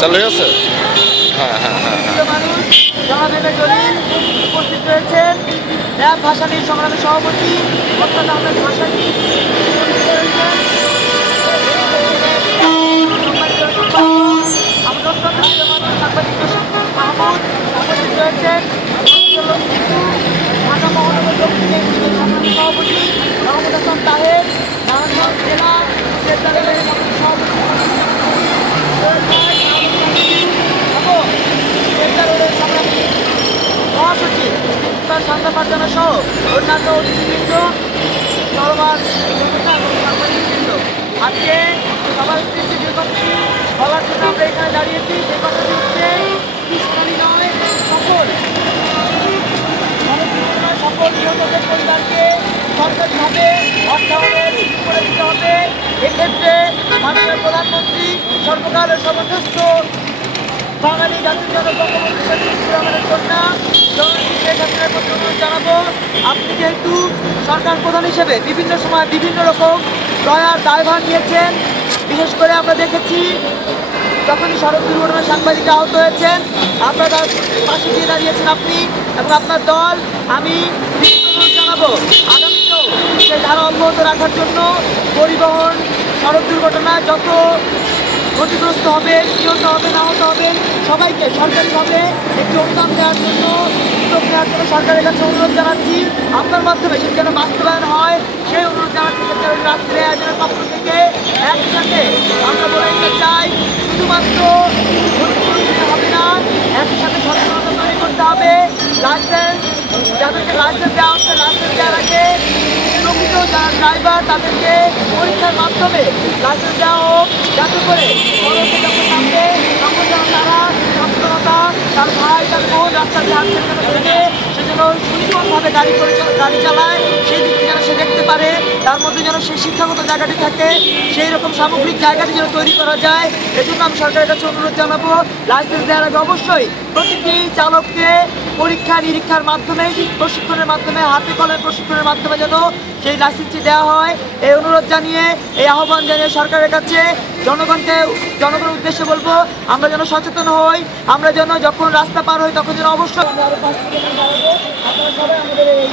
চালু হয়ে গেছে? হ্যাঁ হ্যাঁ হ্যাঁ জলিল উপস্থিত রয়েছেন। র্যাব ভাষানীর সংগ্রামী সভাপতি মোস্তাদ আহমেদ দক্ষিণের সভাপতি মোহাম্মদ হাসান তাহের নারায়ণগঞ্জ জেলা সেন্টারের সভাপতি সৈয়দ ভাই, এবং সেন্টারের সংগ্রামী মহাসচিব তার শান্তা ফারজানা সহ অন্যান্য অতিথিবৃন্দ সাংবাদিকবৃন্দ আজকে সবার উদ্দেশ্যে যে কথাটি বলার জন্য আমরা এখানে দাঁড়িয়েছি যে কথাটি হচ্ছে কৃষ্ণালী নয় সকল সকল নিহতদের পরিবারকে সরকারিভাবে অর্থায়নের করে দিতে হবে। এক্ষেত্রে মাননীয় প্রধানমন্ত্রী সর্বকালের সর্বশ্রেষ্ঠ বাঙালি জাতির জনক বঙ্গবন্ধু শেখ মুজিবুর কন্যা। জানাব। আপনি যেহেতু সরকার প্রধান হিসেবে বিভিন্ন সময় বিভিন্ন রকম দয়ার দায়ভার নিয়েছেন, বিশেষ করে আমরা দেখেছি যখনই সড়ক দুর্ঘটনায় সাংবাদিক আহত হয়েছেন আপনার পাশে গিয়ে দাঁড়িয়েছেন আপনি এবং আপনার দল। আমি জানাব, আগামীতেও সেই ধারা অব্যাহত রাখার জন্য পরিবহন সড়ক দুর্ঘটনায় যত ক্ষতিগ্রস্ত হবে, নিহত হবে আহত হবে, সবাইকে সরকারিভাবে একটি অনুদান দেওয়ার জন্য উদ্যোগ নেওয়ার জন্য সরকারের কাছে অনুরোধ জানাচ্ছি। আপনার মাধ্যমে সেটি যেন বাস্তবায়ন হয়, সেই অনুরোধ জানাচ্ছি রাত্রে আয়োজনের পক্ষ থেকে। একই সাথে আমরা বলে দিতে চাই, শুধুমাত্র হবে না, একসাথে সচেতনতা তৈরি করতে হবে। লাইসেন্স, যাদেরকে লাইসেন্স দেওয়া হচ্ছে, লাইসেন্স দেওয়ার আগে প্রকৃত ড্রাইভার তাদেরকে পরীক্ষার মাধ্যমে লাইসেন্স দেওয়া করে তারা সচেতনতা, তার ভাই, তার বোন রাস্তা দিয়ে হাঁটছে সেজন্য দেখে সে গাড়ি পরিচালনা, গাড়ি চালায়, সেই দিকটি যেন সে দেখতে পারে, তার মধ্যে যেন সেই শিক্ষাগত জায়গাটি থাকে সেই রকম সামগ্রিক জায়গাটি যেন তৈরি করা যায় এজন্য আমি সরকারের কাছে অনুরোধ জানাব লাইসেন্স দেওয়ার আগে অবশ্যই প্রতিটি চালককে পরীক্ষা নিরীক্ষার মাধ্যমে, প্রশিক্ষণের মাধ্যমে, হাতে কলের প্রশিক্ষণের মাধ্যমে যেন সেই লাইসেন্সটি দেওয়া হয় এই অনুরোধ জানিয়ে, এই আহ্বান জানিয়ে সরকারের কাছে জনগণকে, জনগণের উদ্দেশ্যে বলব, আমরা যেন সচেতন হই, আমরা যেন যখন রাস্তা পার হই তখন যেন অবশ্যই আমরা আরও পাঁচ। আপনারা সবাই আমাদের এই